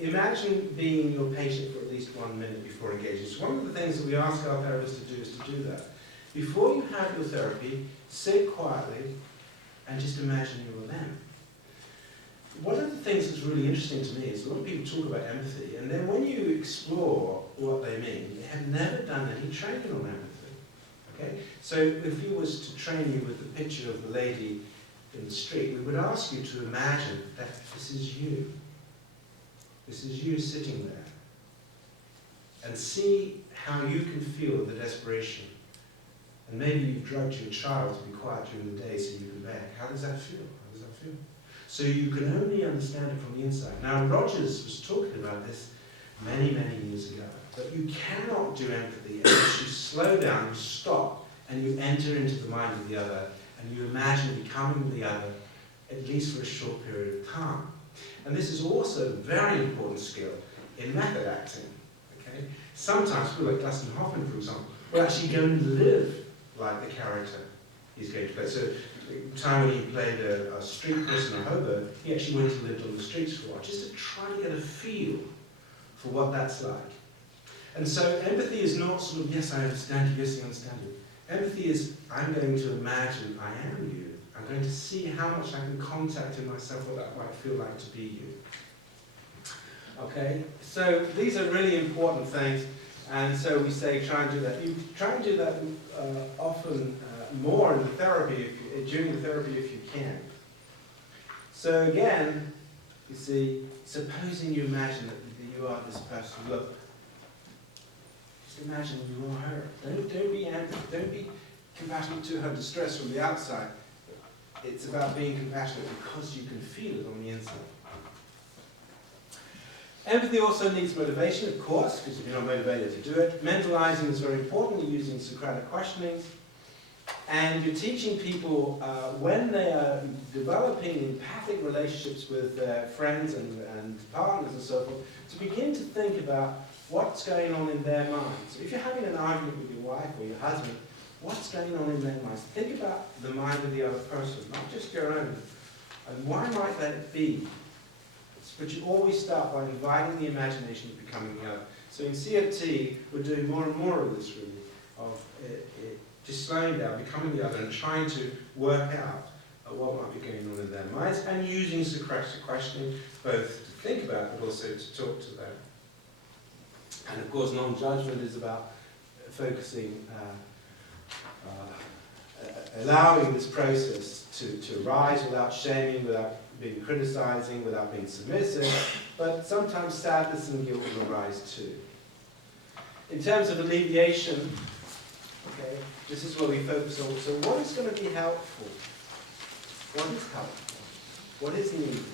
imagine being your patient for at least 1 minute before engaging. So one of the things that we ask our therapists to do is to do that. Before you have your therapy, sit quietly and just imagine you were them. One of the things that's really interesting to me is a lot of people talk about empathy, and then when you explore what they mean, they have never done any training on empathy. Okay? So if you was to train you with the picture of the lady in the street, we would ask you to imagine that this is you. This is you sitting there. And see how you can feel the desperation. And maybe you've drugged your child to be quiet during the day so you can beg. How does that feel? How does that feel? So you can only understand it from the inside. Now, Rogers was talking about this many, many years ago. But you cannot do empathy unless you slow down, you stop, and you enter into the mind of the other, and you imagine becoming the other, at least for a short period of time. And this is also a very important skill in method acting. Okay? Sometimes people like Dustin Hoffman, for example, will actually go and live like the character he's going to play. So the time when he played a street person, a hobo, he actually went and lived on the streets for a while, just to try to get a feel for what that's like. And so empathy is not sort of, yes, I understand you, yes, I understand you. Empathy is, I'm going to imagine I am you. I'm going to see how much I can contact in myself what that might feel like to be you. Okay? So these are really important things. And so we say try and do that. You try and do that often more in the therapy, during the therapy if you can. So again, you see, supposing you imagine that you are this person, look, just imagine you are her. Don't be angry, don't be compassionate to her distress from the outside. It's about being compassionate because you can feel it on the inside. Empathy also needs motivation, of course, because if you're not motivated to do it. Mentalizing is very important, using Socratic questionings. And you're teaching people when they are developing empathic relationships with their friends and partners and so forth, to begin to think about what's going on in their minds. So if you're having an argument with your wife or your husband, what's going on in their minds? Think about the mind of the other person, not just your own. And why might that be? But you always start by inviting the imagination of becoming the other. So in CFT, we're doing more and more of this, really, of just slowing down, becoming the other, and trying to work out what might be going on in their minds, and using Socratic questioning, both to think about, but also to talk to them. And of course, non-judgment is about focusing, allowing this process to arise without shaming, without being criticizing, without being submissive, but sometimes sadness and guilt will arise too. In terms of alleviation, okay, this is where we focus on. So what is going to be helpful? What is helpful? What is needed?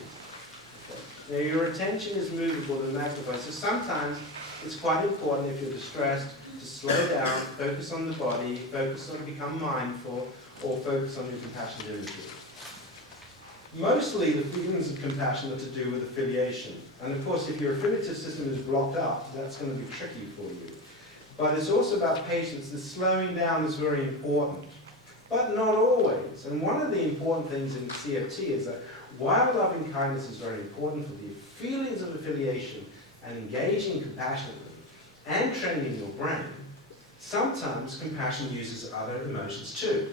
Okay. Now your attention is movable and magnified, so sometimes it's quite important if you're distressed to slow down, focus on the body, focus on become mindful, or focus on your compassionate imagery. Mostly the feelings of compassion are to do with affiliation. And of course, if your affiliative system is blocked up, that's going to be tricky for you. But it's also about patience. The slowing down is very important, but not always. And one of the important things in CFT is that while loving kindness is very important for the feelings of affiliation and engaging compassionately and training your brain, sometimes compassion uses other emotions too.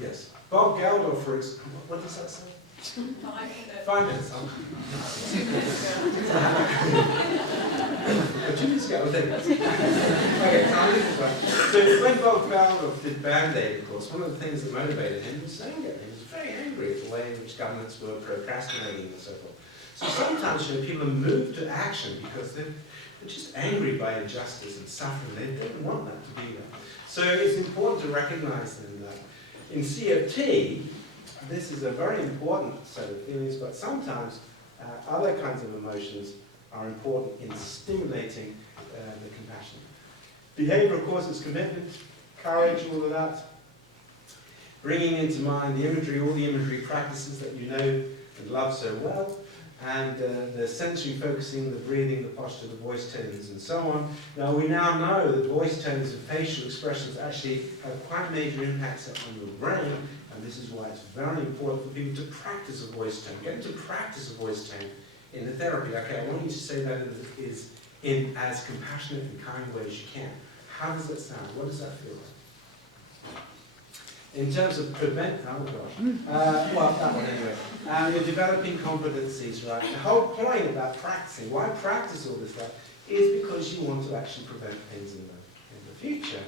Yes. Bob Geldof, for example, what does that say? 5 minutes. 2 minutes ago, I think. Okay, so I'll leave this one. So when Bob Geldof did Band-Aid, of course, one of the things that motivated him was anger. He was very angry at the way in which governments were procrastinating and so forth. So sometimes people are moved to action because they're just angry by injustice and suffering. They don't want that to be there. So it's important to recognize then that in CFT, this is a very important set of feelings, but sometimes other kinds of emotions are important in stimulating the compassion. Behavior, of course, is commitment, courage, all of that. Bringing into mind the imagery, all the imagery practices that you know and love so well, and the sensory focusing, the breathing, the posture, the voice tones, and so on. Now, we now know that voice tones and facial expressions actually have quite major impacts on your brain, and this is why it's very important for people to practice a voice tone. Get them to practice a voice tone in the therapy. Okay, I want you to say that in as compassionate and kind way as you can. How does that sound? What does that feel like? In terms of prevent, oh gosh, well, that one anyway. You're developing competencies, right? The whole point about practicing, why practice all this stuff, is because you want to actually prevent things in the future.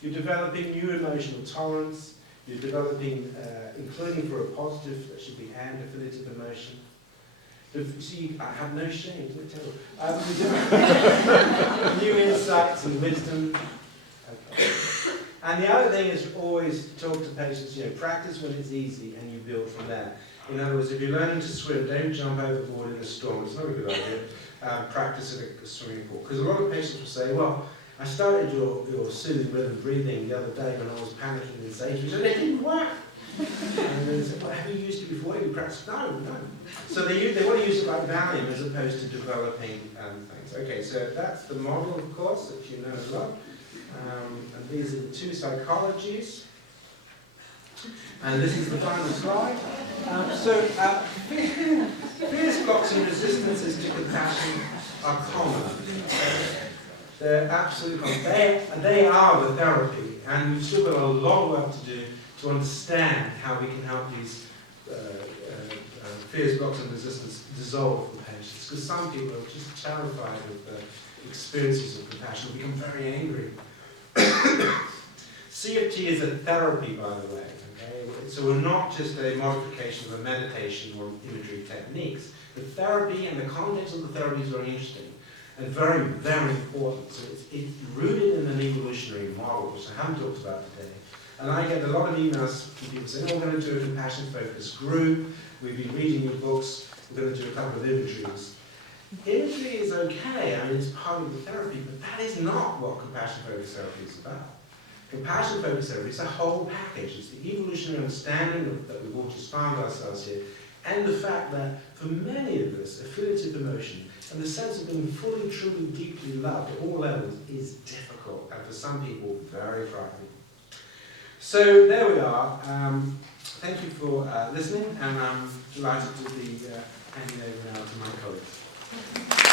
You're developing new emotional tolerance. You're developing, including for a positive, that should be and affiliative emotion. See, I have no shame, don't tell. New insights and wisdom. Okay. And the other thing is always talk to patients, practice when it's easy and you build from there. In other words, if you're learning to swim, don't jump overboard in a storm. It's not a good idea. Practice at a swimming pool. Because a lot of patients will say, well, I started your soothing rhythm breathing the other day when I was panicking and anxious, and it didn't work. And they say, well, have you used it before? Have you practiced? No. So they want to use it like Valium as opposed to developing things. Okay, so that's the model, of course, that you know as well. And these are the 2 psychologies. And this is the final slide. Fears, blocks, and resistances to compassion are common. They're absolutely common. They are the therapy, and we've still got a lot of work to do to understand how we can help these fears, blocks, and resistance dissolve for patients. Because some people are just terrified of experiences of compassion, become very angry. CFT is a therapy, by the way. Okay? So we're not just a modification of a meditation or imagery techniques. The therapy and the context of the therapy is very interesting and very, very important. So it's rooted in an evolutionary model, which I haven't talked about today. And I get a lot of emails from people saying, we're going to do a compassion-focused group, we've been reading your books, we're going to do a couple of imageries. Imagery is okay, I mean, it's part of the therapy, but that is not what compassion-focused therapy is about. Compassion-focused therapy is a whole package. It's the evolutionary understanding that we've all just found ourselves here, and the fact that for many of us, affiliative emotion and the sense of being fully, truly, deeply loved at all levels is difficult, and for some people, very frightening. So there we are. Thank you for listening, and I'm delighted to be handing over now to my colleagues.